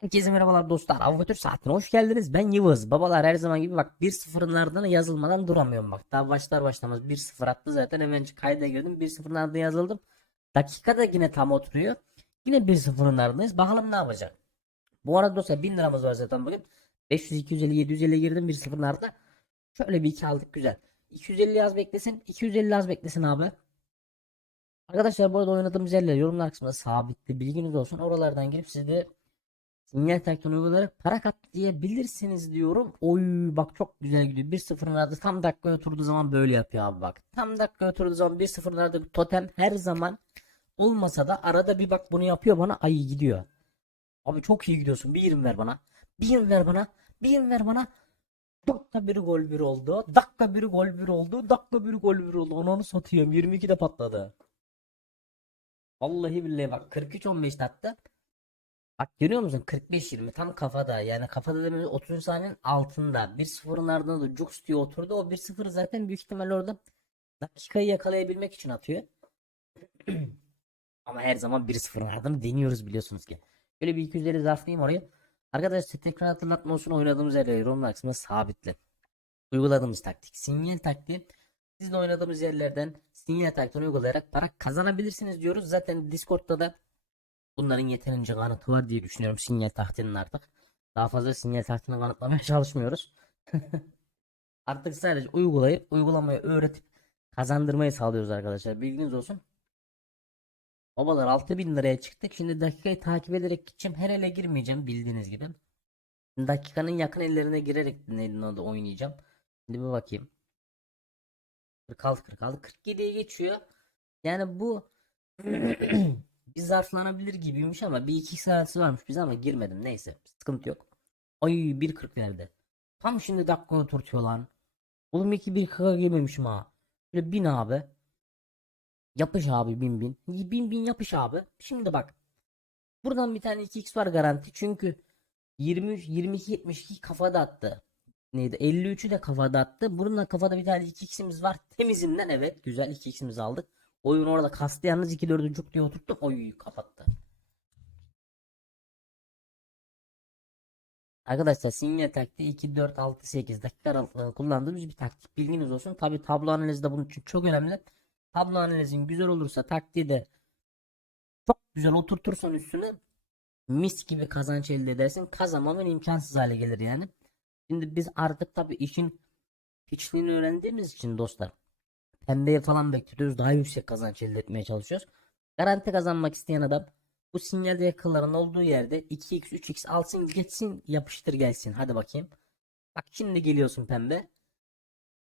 Herkese merhabalar dostlar. Avukatör saatine hoş geldiniz. Ben Yıvız. Babalar her zaman gibi bak 1-0'ın ardından yazılmadan duramıyorum bak. Daha başlar başlamaz 1-0 attı zaten hemen kayda girdim. 1-0'ın ardından yazıldım. Dakika da yine tam oturuyor. Yine 1-0'ın ardındayız. Bakalım ne yapacak. Bu arada dostlar 1000 liramız var zaten bugün. 500, 250, 750 girdim 1-0'ın ardından. Şöyle bir iki aldık güzel. 250 az beklesin. 250 az beklesin abi. Arkadaşlar bu arada oynadığımız yerler yorumlar kısmında sabitli bilginiz olsun. Oralardan girip siz de sinyal taktiğini uygulayarak para kat diyebilirsiniz diyorum. Oy bak çok güzel gidiyor. 1-0'ın ardı tam dakika oturduğu zaman böyle yapıyor abi bak. Tam dakika oturduğu zaman 1-0'ın ardı bir totem her zaman olmasa da arada bir bak bunu yapıyor bana ay gidiyor. Abi çok iyi gidiyorsun. Bir 20 ver bana. Bir 20 ver bana. Bir 20 ver bana. Dakika bir gol bir oldu. Dakika bir gol bir oldu. Dakika bir gol bir oldu. Onu satıyorum. 22'de patladı. Vallahi billahi bak 43-15 dakika. Bak görüyor musun 45-20 tam kafada yani kafada demek 30 saniyenin altında 1-0'ın ardında da Jux diye oturdu o 1-0 zaten büyük ihtimalle orada dakikayı yakalayabilmek için atıyor. Ama her zaman 1-0'ın ardını deniyoruz biliyorsunuz ki. Böyle bir 250 zarflayayım oraya. Arkadaşlar tekrar hatırlatma olsun oynadığımız yerleri yorumlar kısmına sabitle. Uyguladığımız taktik. Sinyal taktiği. Sizin oynadığımız yerlerden sinyal taktiğini uygulayarak para kazanabilirsiniz diyoruz. Zaten Discord'da da bunların yeterince kanıtı var diye düşünüyorum sinyal tahtinin artık. Daha fazla sinyal tahtini kanıtlamaya çalışmıyoruz. Artık sadece uygulayıp uygulamayı öğretip kazandırmayı sağlıyoruz arkadaşlar. Bilginiz olsun. Babalar 6000 liraya çıktık. Şimdi dakikayı takip ederek gideceğim. Her ele girmeyeceğim bildiğiniz gibi. Dakikanın yakın ellerine girerek neydi da oynayacağım. Şimdi bir bakayım. 46 46 47'ye geçiyor. Yani bu bir zarflanabilir gibiymiş ama bir iki saati varmış bize ama girmedim neyse sıkıntı yok. Ay 1.40 verdi. Tam şimdi dakika oturtuyor lan. Oğlum 2 1.40'a girmemişim ha. Şöyle bin abi. Yapış abi bin bin. Bin bin yapış abi. Şimdi bak. Buradan bir tane 2x var garanti. Çünkü 23 22 72 kafada attı. Neydi? 53'ü de kafada attı. Bununla kafada bir tane 2x'imiz var. Temizimden evet. Güzel 2x'imizi aldık. Oyun orada kastı yalnız 2 4'ü çok diye oturttu. Oy kapattı. Arkadaşlar sinyal taktiği 2 4 6 8 dakika aralıklarında kullandığımız bir taktik. Bilginiz olsun. Tabi tablo analizi de bunun için çok önemli. Tablo analizin güzel olursa taktiği de çok güzel oturtursan üstüne mis gibi kazanç elde edersin. Kazanmaman imkansız hale gelir yani. Şimdi biz artık tabi işin hiçliğini öğrendiğimiz için dostlar pembeye falan bekliyoruz. Daha yüksek kazanç elde etmeye çalışıyoruz. Garanti kazanmak isteyen adam bu sinyal yakaların olduğu yerde 2x 3x alsın geçsin yapıştır gelsin. Hadi bakayım. Bak şimdi geliyorsun pembe.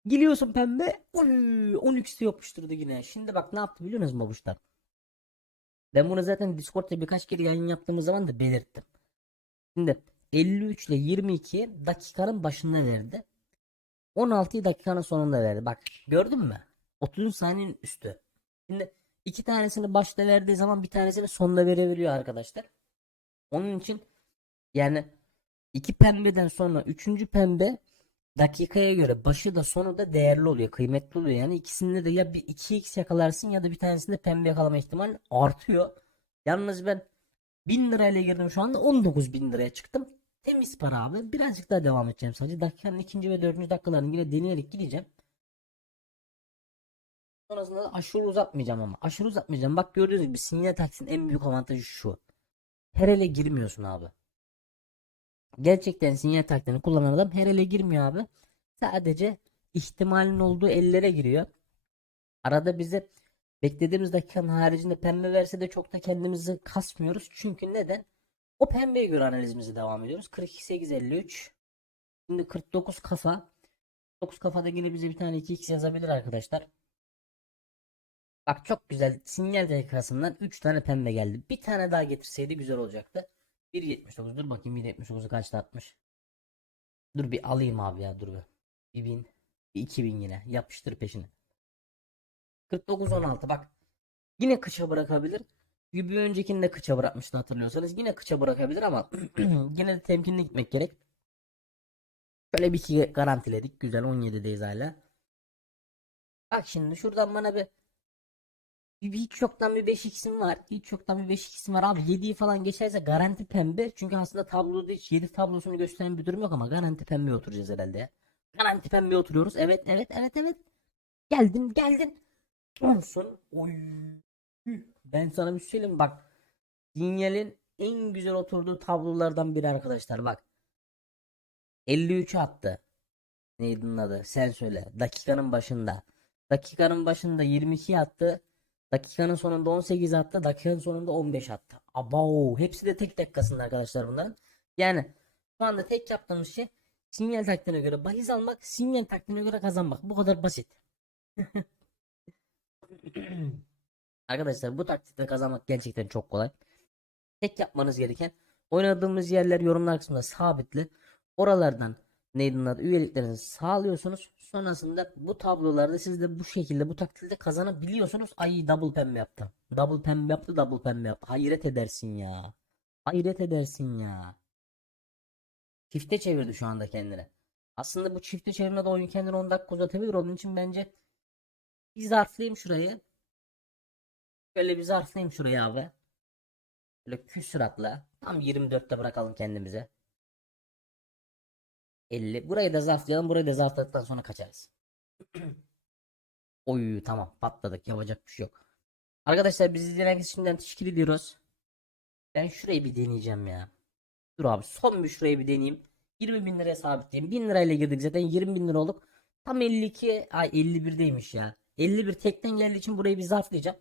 Geliyorsun pembe. Oy, 10x'te yapıştırdı yine. Şimdi bak ne yaptı biliyor musunuz babuşlar? Ben bunu zaten Discord'da birkaç kere yayın yaptığımız zaman da belirttim. Şimdi 53 ile 22 dakikanın başında verdi. 16 dakikanın sonunda verdi. Bak gördün mü? 30 saniyenin üstü. Şimdi iki tanesini başta verdiği zaman bir tanesini sonunda verebiliyor arkadaşlar. Onun için yani iki pembeden sonra üçüncü pembe dakikaya göre başı da sonu da değerli oluyor. Kıymetli oluyor. Yani ikisinde de ya bir 2x yakalarsın ya da bir tanesinde pembe yakalama ihtimali artıyor. Yalnız ben 1000 lirayla girdim şu anda 19 bin liraya çıktım. Temiz para abi. Birazcık daha devam edeceğim sadece. Dakikanın ikinci ve dördüncü dakikalarını yine deneyerek gideceğim. Sonrasında da aşırı uzatmayacağım ama. Aşırı uzatmayacağım. Bak gördüğünüz gibi sinyal taksinin en büyük avantajı şu. Her ele girmiyorsun abi. Gerçekten sinyal taktiğini kullanan adam her ele girmiyor abi. Sadece ihtimalin olduğu ellere giriyor. Arada bize beklediğimiz dakikanın haricinde pembe verse de çok da kendimizi kasmıyoruz. Çünkü neden? O pembeye göre analizimize devam ediyoruz. 42 8 53. Şimdi 49 kafa. 9 kafada yine bize bir tane 2x yazabilir arkadaşlar. Bak çok güzel. Sinyal dakikasından 3 tane pembe geldi. Bir tane daha getirseydi güzel olacaktı. 1.79 dur bakayım 1.79'u kaçta atmış. Dur bir alayım abi ya dur bin. Bir 2000 yine. Yapıştır peşine. 49 16 bak. Yine kıça bırakabilir. Bir öncekini de kıça bırakmıştı hatırlıyorsanız. Yine kıça bırakabilir ama yine de temkinli gitmek gerek. Şöyle bir iki garantiledik. Güzel 17'deyiz hala. Bak şimdi şuradan bana bir hiç yoktan bir 5x'im var. Hiç yoktan bir 5x'im var abi. 7'yi falan geçerse garanti pembe. Çünkü aslında tabloda hiç 7 tablosunu gösteren bir durum yok ama garanti pembe oturacağız herhalde. Garanti pembe oturuyoruz. Evet evet evet evet. Geldin geldin. Olsun. Oy. Ben sana bir şey söyleyeyim bak. Sinyal'in en güzel oturduğu tablolardan biri arkadaşlar bak. 53 attı. Neydi adı? Sen söyle. Dakikanın başında. Dakikanın başında 22 attı. Dakikanın sonunda 18 attı. Dakikanın sonunda 15 attı. Abo. Hepsi de tek dakikasında arkadaşlar bunların. Yani şu anda tek yaptığımız şey sinyal taktiğine göre bahis almak, sinyal taktiğine göre kazanmak. Bu kadar basit. Arkadaşlar bu taktikte kazanmak gerçekten çok kolay. Tek yapmanız gereken oynadığımız yerler yorumlar kısmında sabitli. Oralardan neydi adı üyeliklerinizi sağlıyorsunuz. Sonrasında bu tablolarda siz de bu şekilde bu taktikte kazanabiliyorsunuz. Ay double pembe yaptı. Double pembe yaptı double pembe yaptı. Hayret edersin ya. Hayret edersin ya. Çifte çevirdi şu anda kendini. Aslında bu çifte çevirmede oyun kendini 10 dakika uzatabilir. Onun için bence bir zarflayayım şurayı. Şöyle bir zarflayayım şurayı abi. Böyle küsuratla. Tam 24'te bırakalım kendimize. 50. Burayı da zarflayalım. Burayı da zarfladıktan sonra kaçarız. Oy tamam patladık. Yapacak bir şey yok. Arkadaşlar biz izleyen herkese şimdiden teşekkür ediyoruz. Ben şurayı bir deneyeceğim ya. Dur abi son bir şurayı bir deneyeyim. 20 bin liraya sabitleyeyim. 1000 lirayla girdik zaten 20 bin lira olduk. Tam 52 ay 51'deymiş ya. 51 tekten geldiği için burayı bir zarflayacağım.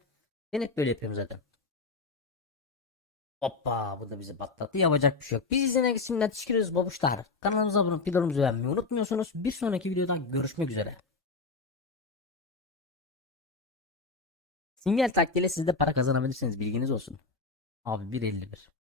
Ben hep böyle yapıyorum zaten. Hoppa bu da bizi patlattı. Yapacak bir şey yok. Biz izleyen şimdiden teşekkür ederiz babuşlar. Kanalımıza abone olup videolarımızı beğenmeyi unutmuyorsunuz. Bir sonraki videodan görüşmek üzere. Sinyal taktiğiyle siz de para kazanabilirsiniz bilginiz olsun. Abi 1.51.